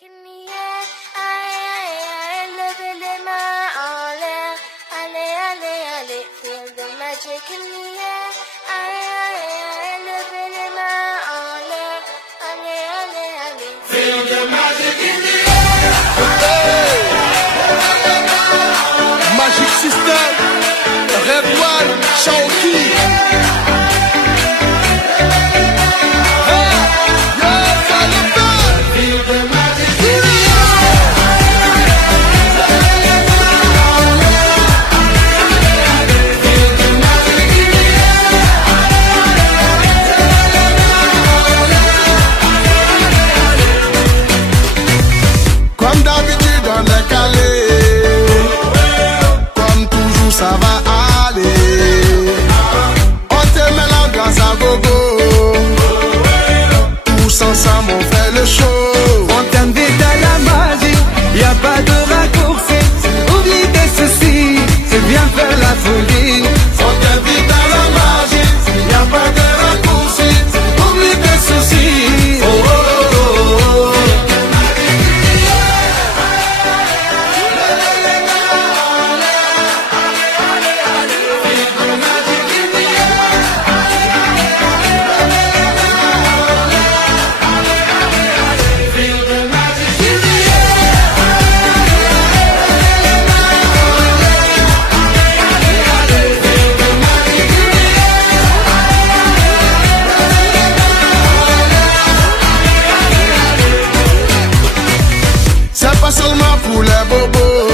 magic in the air. Aïe, levez les mains en l'air. Allez, allez, allez, feel the magic in the air. Aïe, levez les mains en l'air. Allez, allez, allez, feel the magic in the air. Magic System, Red One, Shaoki. Comme d'habitude on est calé, comme toujours ça va aller. On te met l'ambiance à gogo, tous ensemble on fait le show. On t'invite à la magie, y a pas de raccourci. Oublie tes soucis, c'est bien faire la folie. On t'invite à la magie, y a pas de raccourci. Oublie tes soucis. Oh, oh, oh, oh, oh. C'est pas seulement pour les bobos.